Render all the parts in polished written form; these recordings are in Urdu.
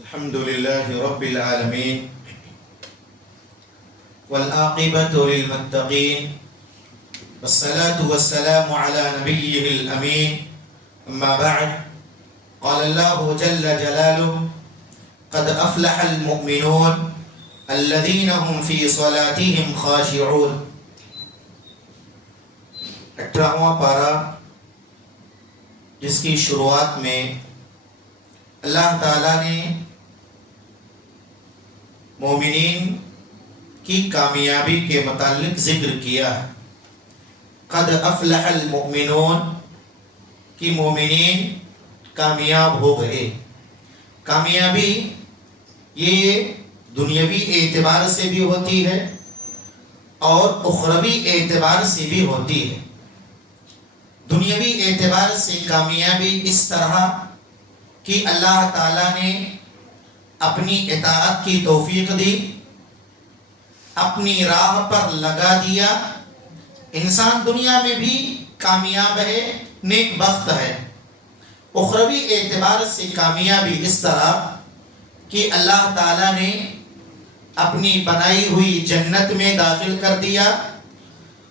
الحمد لله رب العالمين والعاقبة للمتقين والصلاة والسلام على نبيه الأمين أما بعد قال الله جل جلاله قد أفلح المؤمنون الذين هم في صلاتهم خاشعون. 18واں پارہ جس کی شروعات میں اللہ تعالیٰ نے مومنین کی کامیابی کے متعلق ذکر کیا. قد افلح المؤمنون کہ مومنین کامیاب ہو گئے. کامیابی یہ دنیاوی اعتبار سے بھی ہوتی ہے اور اخروی اعتبار سے بھی ہوتی ہے. دنیاوی اعتبار سے کامیابی اس طرح کہ اللہ تعالیٰ نے اپنی اطاعت کی توفیق دی، اپنی راہ پر لگا دیا. انسان دنیا میں بھی کامیاب ہے، نیک بخت ہے. اخروی اعتبار سے کامیابی اس طرح کہ اللہ تعالیٰ نے اپنی بنائی ہوئی جنت میں داخل کر دیا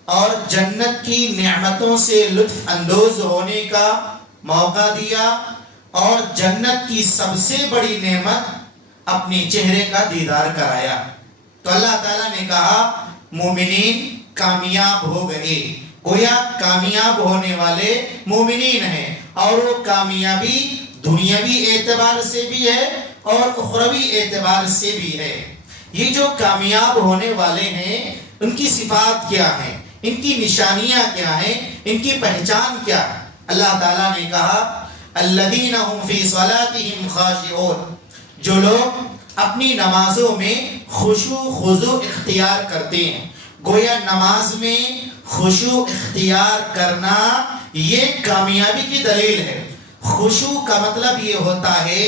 اور جنت کی نعمتوں سے لطف اندوز ہونے کا موقع دیا، اور جنت کی سب سے بڑی نعمت اپنی چہرے کا دیدار کرایا. تو اللہ تعالیٰ نے کہا مومنین کامیاب ہو گئے. گویا کامیاب ہونے والے مومنین ہیں، اور وہ کامیابی دنیاوی اعتبار سے بھی ہے اور اخروی اعتبار سے بھی ہے. یہ جو کامیاب ہونے والے ہیں ان کی صفات کیا ہیں، ان کی نشانیاں کیا ہیں، ان کی پہچان کیا ہے؟ اللہ تعالیٰ نے کہا الذین هم فی صلاتهم خاشعون، جو لوگ اپنی نمازوں میں خشوع خضوع اختیار کرتے ہیں. گویا نماز میں خشوع اختیار کرنا یہ کامیابی کی دلیل ہے. خشوع کا مطلب یہ ہوتا ہے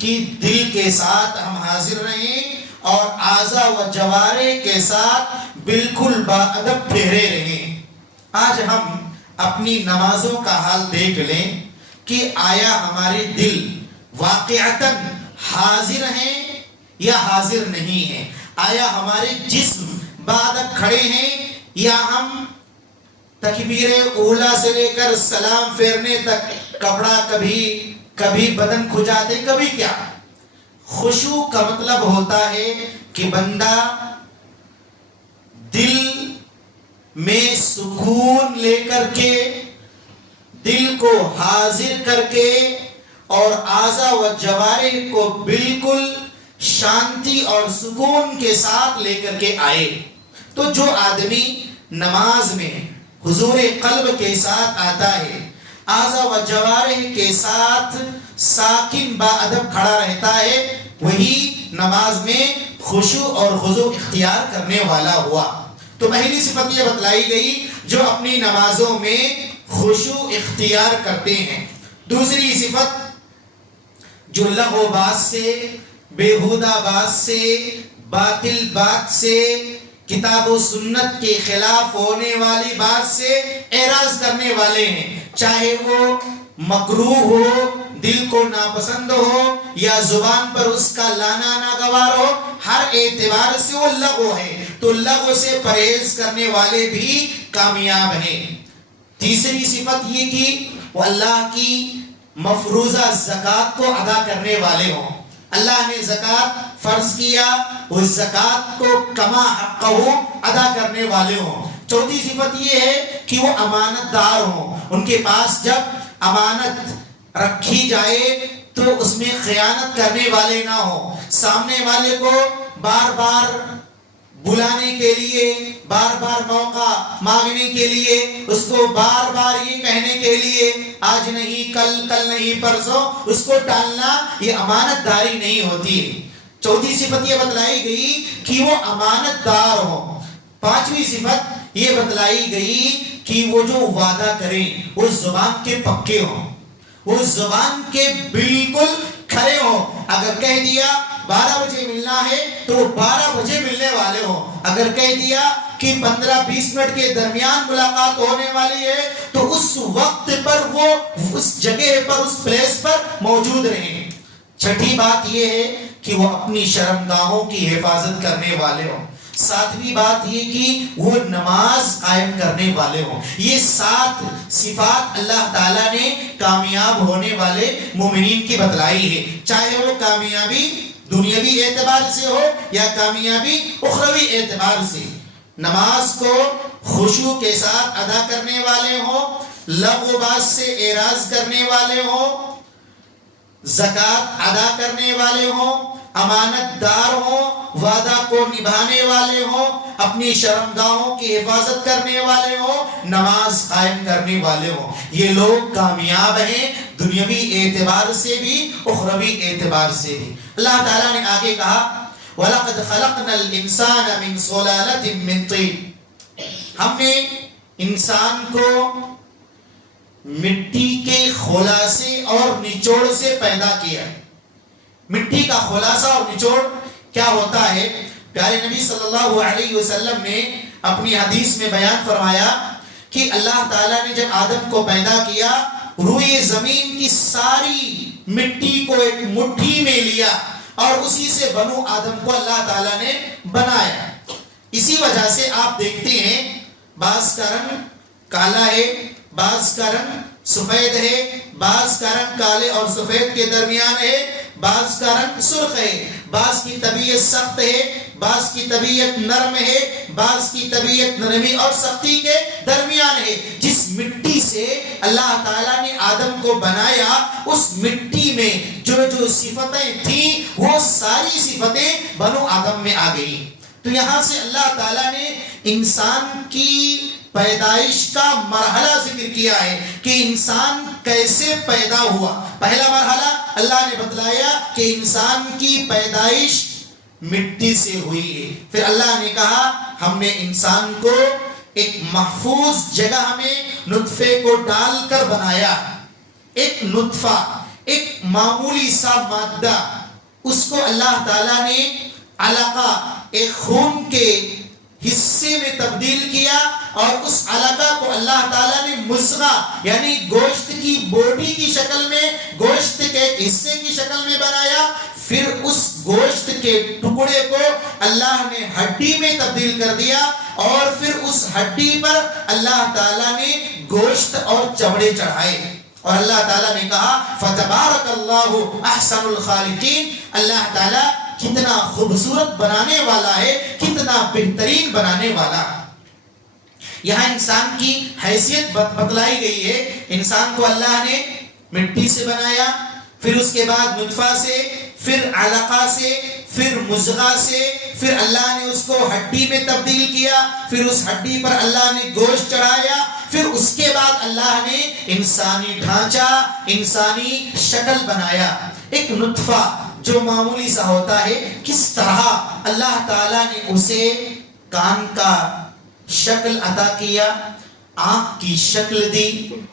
کہ دل کے ساتھ ہم حاضر رہیں اور اعضاء و جوارح کے ساتھ بالکل باادب ٹھہرے رہیں. آج ہم اپنی نمازوں کا حال دیکھ لیں کہ آیا ہمارے دل واقعتاً حاضر ہیں یا حاضر نہیں ہیں؟ آیا ہمارے جسم باادب کھڑے ہیں یا ہم تکبیر اولا سے لے کر سلام پھیرنے تک کپڑا کبھی بدن کھجاتے کبھی کیا؟ خشوع کا مطلب ہوتا ہے کہ بندہ دل میں سکون لے کر کے، دل کو حاضر کر کے اور اعضاء و جوارح کو بالکل شانتی اور سکون کے ساتھ لے کر کے آئے. تو جو آدمی نماز میں حضور قلب کے ساتھ آتا ہے، اعضاء و جوارح کے ساتھ ساکن باادب کھڑا رہتا ہے، وہی نماز میں خشوع اور خضوع اختیار کرنے والا ہوا. تو پہلی صفت یہ بتلائی گئی جو اپنی نمازوں میں خشوع اختیار کرتے ہیں. دوسری صفت جو لغو بات سے، بیہودہ بات سے، باطل بات سے، کتاب و سنت کے خلاف ہونے والی بات سے اعراض کرنے والے ہیں. چاہے وہ مکروہ ہو، دل کو ناپسند ہو، یا زبان پر اس کا لانا ناگوار ہو، ہر اعتبار سے وہ لغو ہے. تو لغو سے پرہیز کرنے والے بھی کامیاب ہیں. تیسری صفت یہ کہ وہ اللہ کی مفروضہ زکوٰۃ کو ادا کرنے والے ہوں. اللہ نے زکوٰۃ فرض کیا، اس زکوٰۃ کو کما حقہ ادا کرنے والے ہوں. چوتھی صفت یہ ہے کہ وہ امانت دار ہوں. ان کے پاس جب امانت رکھی جائے تو اس میں خیانت کرنے والے نہ ہوں. سامنے والے کو بار بار بلانے کے لیے، بار بار موقع مانگنے کے لیے، اس کو بار بار یہ کہنے کے لیے آج نہیں کل نہیں پرسوں اس کو ٹالنا، یہ امانت داری نہیں ہوتی ہے. چوتھی صفت یہ بتلائی گئی کہ وہ امانت دار ہوں. پانچویں صفت یہ بتلائی گئی کہ وہ جو وعدہ کریں وہ زبان کے پکے ہوں، وہ زبان کے بالکل کھڑے ہوں. اگر کہہ دیا 12 بجے ملنا ہے تو وہ 12 بجے ملنے والے ہوں. اگر کہہ دیا کہ 15-20 منٹ کے درمیان ملاقات ہونے والی ہے تو اس وقت پر وہ اس جگہ پر، اس پلیس پر موجود رہیں. چھٹی بات یہ ہے کہ وہ اپنی شرمگاہوں کی حفاظت کرنے والے ہوں. ساتویں بات یہ کہ وہ نماز قائم کرنے والے ہوں. یہ 7 صفات اللہ تعالیٰ نے کامیاب ہونے والے مومنین کی بتلائی ہے، چاہے وہ کامیابی دنیاوی اعتبار سے ہو یا کامیابی اخروی اعتبار سے. نماز کو خشوع کے ساتھ ادا کرنے والے ہوں، لغو بات سے اعراض کرنے والے ہوں، زکوٰۃ ادا کرنے والے ہوں، امانت دار ہوں، وعدہ کو نبھانے والے ہوں، اپنی شرمگاہوں کی حفاظت کرنے والے ہوں، نماز قائم کرنے والے ہوں. یہ لوگ کامیاب ہیں دنیاوی اعتبار سے بھی اخروی اعتبار سے بھی. اللہ تعالیٰ نے آگے کہا وَلَقَدْ خَلَقْنَا الْإِنسَانَ مِنْ سُلَالَةٍ مِّن طِينٍ، ہم نے انسان کو مٹی کے خلاصے اور نچوڑ سے پیدا کیا. مٹی کا خلاصہ اور نچوڑ کیا ہوتا ہے؟ پیارے نبی صلی اللہ علیہ وسلم نے اپنی حدیث میں بیان فرمایا کہ اللہ تعالیٰ نے جب آدم کو پیدا کیا، روئے زمین کی ساری مٹی کو ایک مٹھی میں لیا اور اسی سے بنو آدم کو اللہ تعالیٰ نے بنایا. اسی وجہ سے آپ دیکھتے ہیں بعض کا رنگ کالا ہے، بعض کا رنگ سفید ہے، بعض کا رنگ کالے اور سفید کے درمیان ہے، بعض کا رنگ سرخ ہے، بعض کی طبیعت سخت ہے، بعض کی طبیعت نرم ہے، بعض کی طبیعت نرمی اور سختی کے درمیان ہے. جس مٹی سے اللہ تعالیٰ نے آدم کو بنایا، اس مٹی میں جو صفتیں تھیں وہ ساری صفتیں بنو آدم میں آ گئی. تو یہاں سے اللہ تعالیٰ نے انسان کی پیدائش کا مرحلہ ذکر کیا ہے کہ انسان کیسے پیدا ہوا. پہلا مرحلہ اللہ نے بتلایا کہ انسان کی پیدائش مٹی سے ہوئی ہے. پھر اللہ نے کہا ہم نے انسان کو ایک محفوظ جگہ میں نطفے کو ڈال کر بنایا. ایک نطفہ، ایک معمولی سا مادہ، اس کو اللہ تعالیٰ نے علقہ، ایک خون کے حصے میں تبدیل کیا اور اس علقہ کو اللہ تعالیٰ نے مضغہ یعنی گوشت کی بوٹی کی شکل میں، گوشت کے ایک حصے کی شکل میں بنایا. پھر اس گوشت کے ٹکڑے کو اللہ نے ہڈی میں تبدیل کر دیا اور پھر اس ہڈی پر اللہ تعالیٰ نے گوشت اور چمڑے چڑھائے. اور اللہ تعالیٰ نے کہا فَتَبَارَكَ اللَّهُ أَحْسَنُ الْخَالِقِينَ، اللہ تعالیٰ کتنا خوبصورت بنانے والا ہے، کتنا بہترین بنانے والا. یہاں انسان کی حیثیت بتلائی گئی ہے. انسان کو اللہ نے مٹی سے بنایا، پھر اس کے بعد نطفہ سے، پھر علقہ سے، پھر مضغہ سے، پھر اللہ نے اس کو ہڈی میں تبدیل کیا، پھر اس ہڈی پر اللہ نے گوشت چڑھایا، پھر اس کے بعد اللہ نے انسانی ڈھانچہ، انسانی شکل بنایا. ایک نطفہ جو معمولی سا ہوتا ہے، کس طرح اللہ تعالیٰ نے اسے کان کا شکل عطا کیا، آنکھ کی شکل دی،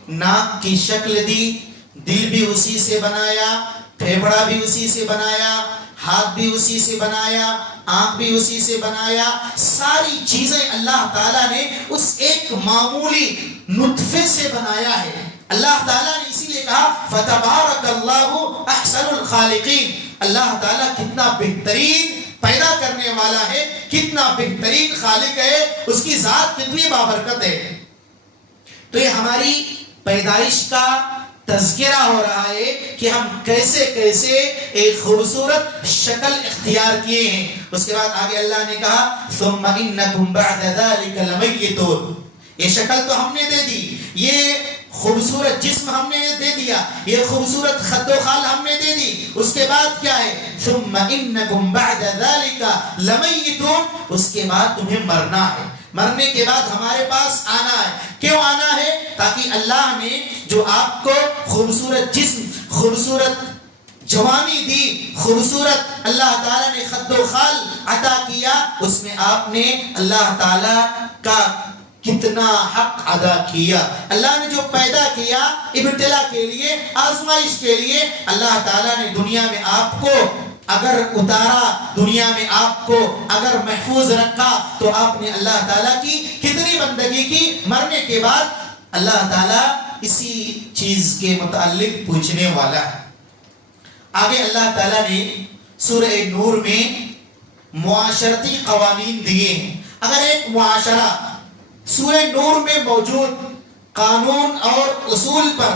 ناک کی شکل دی، دل بھی اسی سے بنایا، پھیپڑا بھی اسی سے بنایا، ہاتھ بھی اسی سے بنایا، آنکھ بھی اسی سے بنایا. ساری چیزیں اللہ تعالیٰ نے اس ایک معمولی نطفے سے بنایا ہے. اللہ تعالیٰ نے اسی لیے کہا فَتَبَارَكَ اللَّهُ أَحْسَنُ الْخَالِقِينَ، اللہ تعالیٰ کتنا بہترین پیدا کرنے والا ہے، کتنا بہترین خالق ہے، اس کی ذات کتنی بابرکت ہے. تو یہ ہماری پیدائش کا تذکرہ ہو رہا ہے کہ ہم کیسے کیسے ایک خوبصورت شکل اختیار کیے ہیں. اس کے بعد آگے اللہ نے کہا ثُمَّ إِنَّكُمْ بَعْدَ ذَلِكَ لَمَيِّتُونَ، یہ شکل تو ہم نے دے دی، یہ خوبصورت جسم ہم نے دے دیا، یہ خوبصورت خد و خال ہم نے دے دی. اس کے بعد کیا ہے ثُمَّ إِنَّكُمْ بَعْدَ ذَلِكَ لَمَيِّتُونَ، اس کے بعد تمہیں مرنا ہے. مرنے کے بعد ہمارے پاس آنا ہے. کیوں آنا ہے؟ تاکہ اللہ نے جو آپ کو خوبصورت جسم، خوبصورت جوانی دی، خوبصورت اللہ تعالیٰ نے خد و خال عطا کیا، اس میں آپ نے اللہ تعالیٰ کا کتنا حق ادا کیا. اللہ نے جو پیدا کیا ابتلا کے لیے، آزمائش کے لیے، اللہ تعالیٰ نے دنیا میں آپ کو اگر اتارا، دنیا میں آپ کو اگر محفوظ رکھا تو آپ نے اللہ تعالیٰ کی کتنی بندگی کی. مرنے کے بعد اللہ تعالیٰ اسی چیز کے متعلق پوچھنے والا ہے. آگے اللہ تعالیٰ نے سورہ نور میں معاشرتی قوانین دیے ہیں. اگر ایک معاشرہ سورہ نور میں موجود قانون اور اصول پر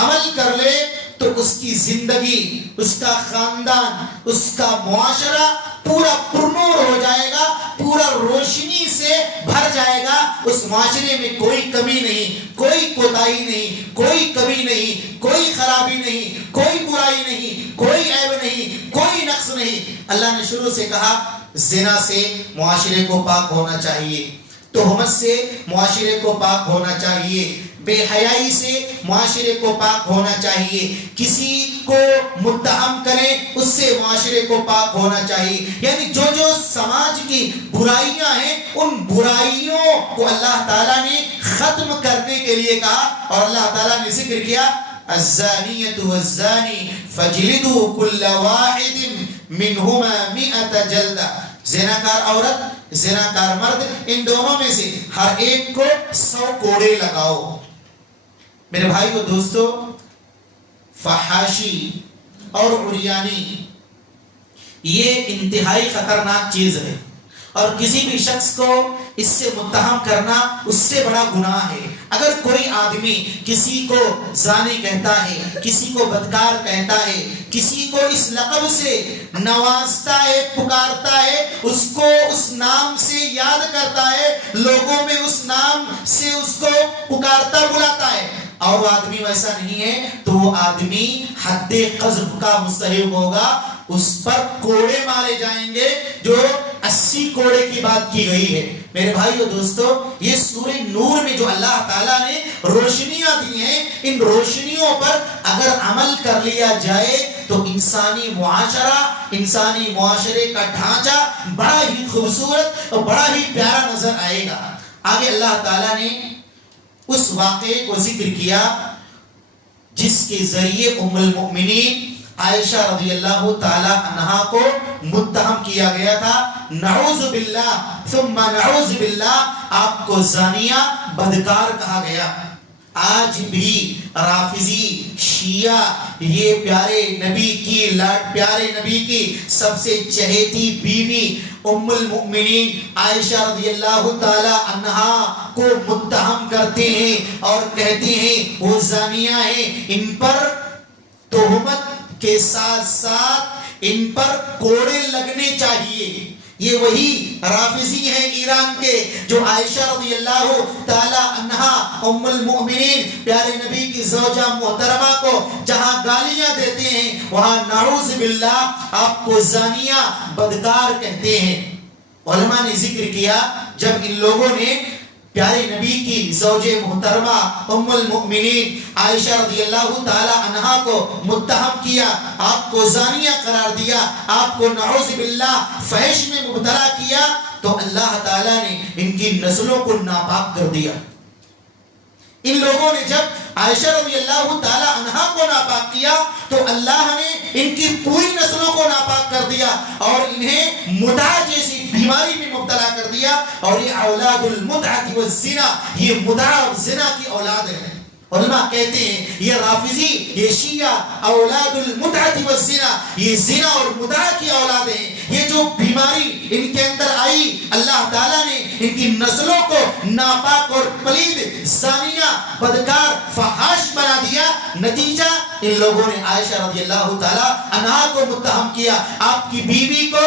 عمل کر لے تو اس کی زندگی، اس کا خاندان، اس کا معاشرہ پورا پرنور ہو جائے گا، پورا روشنی سے بھر جائے گا. اس معاشرے میں کوئی کمی نہیں، کوئی کوتاہی نہیں، کوئی کمی نہیں، کوئی خرابی نہیں، کوئی برائی نہیں، کوئی عیب نہیں، کوئی نقص نہیں. اللہ نے شروع سے کہا زنا سے معاشرے کو پاک ہونا چاہیے، تہمت سے معاشرے کو پاک ہونا چاہیے، بے حیائی سے معاشرے کو پاک ہونا چاہیے، کسی کو متہم کریں اس سے معاشرے کو پاک ہونا چاہیے. یعنی جو جو سماج کی برائیاں ہیں ان برائیوں کو اللہ تعالیٰ نے ختم کرنے کے لیے کہا. اور اللہ تعالیٰ نے ذکر کیا الزانیۃ والزانی فجلدوا کل واحد منہما 100 جلدہ. زناکار عورت، زناکار مرد، ان دونوں میں سے ہر ایک کو 100 کوڑے لگاؤ. میرے بھائی و دوستو، فحاشی اور عریانی یہ انتہائی خطرناک چیز ہے، اور کسی بھی شخص کو اس سے متہم کرنا اس سے بڑا گناہ ہے. اگر کوئی آدمی کسی کو زانی کہتا ہے، کسی کو بدکار کہتا ہے، کسی کو اس لقب سے نوازتا ہے، پکارتا ہے، اس کو اس نام سے یاد کرتا ہے، لوگوں میں اس نام سے اس کو پکارتا بلاتا ہے، اور وہ آدمی ویسا نہیں ہے تو وہ آدمی حد قذف کا مستحق ہوگا. اس پر کوڑے مارے جائیں گے جو 80 کوڑے کی بات کی گئی ہے. میرے بھائیو دوستو، یہ سورہ نور میں جو اللہ تعالیٰ نے روشنیاں دی ہیں، ان روشنیوں پر اگر عمل کر لیا جائے تو انسانی معاشرہ، انسانی معاشرے کا ڈھانچہ بڑا ہی خوبصورت اور بڑا ہی پیارا نظر آئے گا. آگے اللہ تعالیٰ نے اس واقعے کو ذکر کیا جس کے ذریعے ام المؤمنین عائشہ رضی اللہ تعالی عنہا کو متہم کیا گیا تھا. نعوذ باللہ ثم نعوذ باللہ، آپ کو زانیہ، بدکار کہا گیا. آج بھی رافضی، شیعہ یہ پیارے نبی کی سب سے چہیتی بیوی ام المؤمنین عائشہ رضی اللہ تعالی عنہا کو متہم کرتے ہیں اور کہتے ہیں وہ زانیہ ہیں. ان پر تہمت کے ساتھ ساتھ ان پر کوڑے لگنے چاہیے. یہ وہی رافضی ہیں ایران کے جو عائشہ رضی اللہ تعالی عنہا ام المؤمنین پیارے نبی کی زوجہ محترمہ کو جہاں گالیاں دیتے ہیں وہاں نعوذ باللہ آپ کو زانیہ، بدکار کہتے ہیں. علماء نے ذکر کیا جب ان لوگوں نے پیارے نبی کی زوجہ محترمہ ام المؤمنین عائشہ رضی اللہ تعالی عنہا کو متہم کیا، آپ کو زانیہ قرار دیا، آپ کو نعوذ باللہ فحش میں مبتلا کیا، تو اللہ تعالیٰ نے ان کی نسلوں کو ناپاک کر دیا. ان لوگوں نے جب عائشہ رضی اللہ تعالی عنہا کو ناپاک کیا تو اللہ نے ان کی پوری نسلوں کو ناپاک کر دیا اور انہیں مدعا جیسی بیماری میں مبتلا کر دیا. اور یہ اولاد المدعہ والزنا، یہ مدعا اور زنا کی اولاد ہے. علماء کہتے ہیں یہ رافضی، یہ شیعہ اولاد المدعہ والزنا، یہ زنا اور مدعا کی اولاد ہیں. یہ جو بیماری ان کے اندر آئی اللہ تعالیٰ نے ان کی نسلوں کو ناپاک اور پلید، زانیہ، بدکار، فحاش بنا دیا. نتیجہ ان لوگوں نے عائشہ رضی اللہ تعالی عنہا کو متہم کیا، آپ کی بیوی کو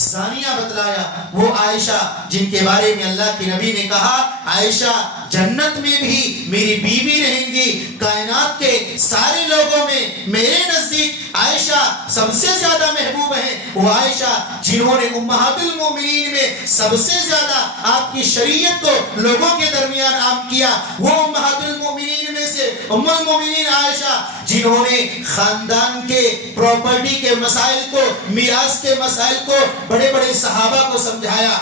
زانیہ بتلایا. وہ عائشہ جن کے بارے میں اللہ کے نبی نے کہا عائشہ جنت میں بھی میری بیوی رہیں گی، کائنات کے سارے لوگوں میں میرے نزدیک عائشہ سب سے زیادہ محبوب ہیں. وہ عائشہ جنہوں نے امہات المومنین میں سب سے زیادہ آپ کی شریعت کو لوگوں کے درمیان عام کیا، وہ امہات المومنین میں سے ام المومنین عائشہ جنہوں نے خاندان کے پراپرٹی کے مسائل کو، میراث کے مسائل کو بڑے بڑے صحابہ کو سمجھایا.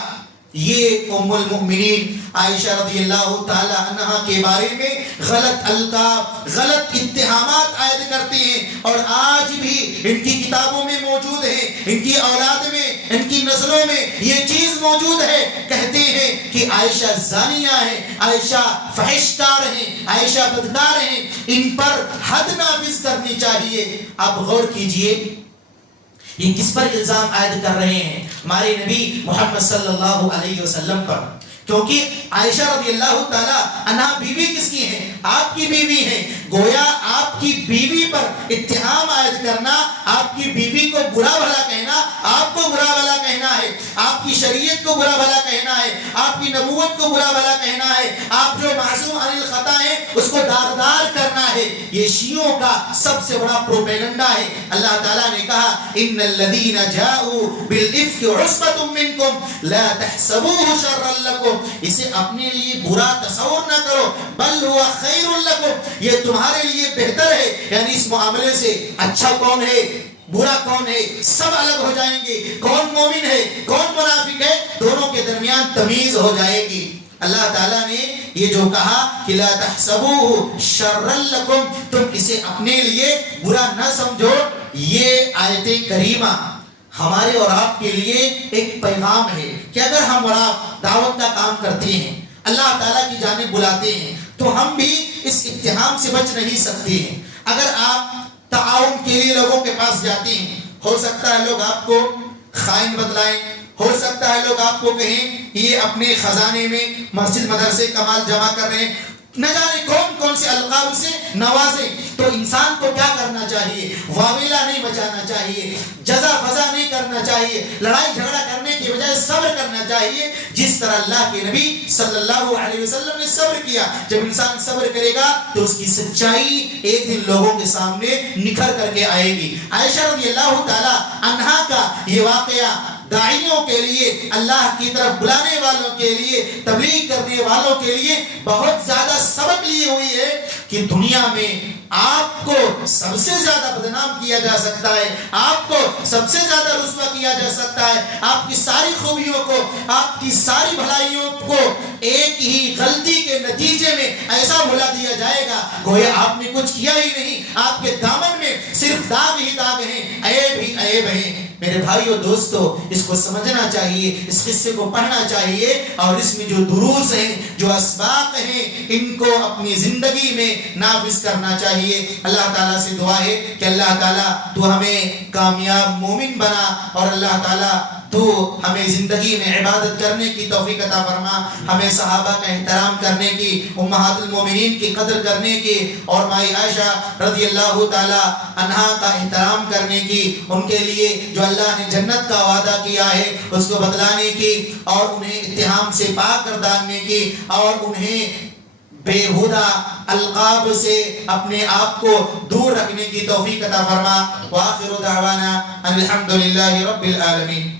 یہ ام المؤمنین عائشہ رضی اللہ تعالی عنہا کے بارے میں غلط القاب، غلط اتہامات عائد کرتے ہیں، اور آج بھی ان کی کتابوں میں موجود ہے، ان کی اولاد میں، ان کی نسلوں میں یہ چیز موجود ہے. کہتے ہیں کہ عائشہ زانیہ ہیں، عائشہ فحش کار ہیں، عائشہ بدکار ہیں، ان پر حد نافذ کرنی چاہیے۔ آپ غور کیجئے یہ کس پر الزام عائد کر رہے ہیں؟ ہمارے نبی محمد صلی اللہ علیہ وسلم پر، کیونکہ عائشہ رضی اللہ تعالی عنہا بیوی کس کی ہیں؟ آپ کی بیوی ہیں۔ گویا آپ کی بیوی پر اتہام عائد کرنا، آپ کی بیوی کو برا بھلا کہنا، آپ کو برا بھلا کہنا ہے، آپ کی شریعت کو برا بھلا کہنا ہے، آپ کی نبوت کو برا بھلا کہنا ہے، آپ جو معصوم عن الخطا ہیں اس کو داغدار کرنا ہے، یہ شیعوں کا سب سے بڑا پروپیگنڈا ہے۔ اللہ تعالیٰ نے کہا ان الذین جاؤوا بالافک عصبۃ منکم لا تحسبوه شرا لکم، اسے اپنے لیے برا تصور نہ کرو، بل هو خیر لکم، یہ تمہارے لیے بہتر ہے۔ یعنی اس معاملے سے اچھا کون ہے، برا کون ہے، سب الگ ہو جائیں گے، کون مومن ہے کون منافق ہے، دونوں کے درمیان تمیز ہو جائے گی۔ اللہ تعالیٰ نے یہ جو کہا کہ لا تحسبوه شرا لکم، تم اسے اپنے لیے برا نہ سمجھو، یہ آیت کریمہ ہمارے اور آپ کے لیے ایک پیغام ہے کہ اگر ہم اور آپ دعوت کا کام کرتے ہیں، اللہ تعالیٰ کی جانب بلاتے ہیں، تو ہم بھی اس اتہام سے بچ نہیں سکتے ہیں۔ اگر آپ تعاون کے لیے لوگوں کے پاس جاتے ہیں، ہو سکتا ہے لوگ آپ کو خائن بدلائیں، ہو سکتا ہے لوگ آپ کو کہیں یہ اپنے خزانے میں مسجد مدرسے کا مال جمع کر رہے ہیں، نہ جانے کون کون سے القاب سے نوازیں، تو انسان کو کیا کرنا چاہیے؟ واویلا نہیں بچانا چاہیے، جزا فضا نہیں کرنا چاہیے، لڑائی جھگڑا کرنے کی بجائے صبر کرنا چاہیے، جس طرح اللہ کے نبی صلی اللہ علیہ وسلم نے صبر کیا۔ جب انسان صبر کرے گا تو اس کی سچائی ایک دن لوگوں کے سامنے نکھر کر کے آئے گی۔ عائشہ رضی اللہ تعالی عنہا کا یہ واقعہ داعیوں کے لیے، اللہ کی طرف بلانے والوں کے لیے، تبلیغ کرنے والوں کے لیے بہت زیادہ سبق لی ہوئی ہے کہ دنیا میں آپ کو سب سے زیادہ بدنام کیا جا سکتا ہے، آپ کو سب سے زیادہ رسوا کیا جا سکتا ہے، آپ کی ساری خوبیوں کو، آپ کی ساری بھلائیوں کو ایک ہی غلطی کے نتیجے میں ایسا بھلا دیا جائے گا گویا آپ نے کچھ کیا ہی نہیں، آپ کے دامن میں صرف داغ ہی داغ ہیں، عیب ہی عیب ہیں۔ میرے بھائیو دوستو، اس کو سمجھنا چاہیے، اس قصے کو پڑھنا چاہیے، اور اس میں جو دروس ہیں، جو اسباق ہیں، ان کو اپنی زندگی میں نافذ کرنا چاہیے۔ اللہ تعالیٰ سے دعا ہے کہ اللہ تعالیٰ تو ہمیں کامیاب مومن بنا، اور اللہ تعالیٰ تو ہمیں زندگی میں عبادت کرنے کی توفیق عطا فرما، ہمیں صحابہ کا احترام کرنے کی، امہات المومنین کی قدر کرنے کی، اور مائی عائشہ رضی اللہ تعالی عنہا کا احترام کرنے کی، ان کے لیے جو اللہ نے جنت کا وعدہ کیا ہے اس کو بتلانے کی، اور انہیں اتہام سے پاک گرداننے کی، اور انہیں بےہودہ القاب سے اپنے آپ کو دور رکھنے کی توفیق عطا فرما۔ وآخر دعوانا ان الحمدللہ رب العالمین۔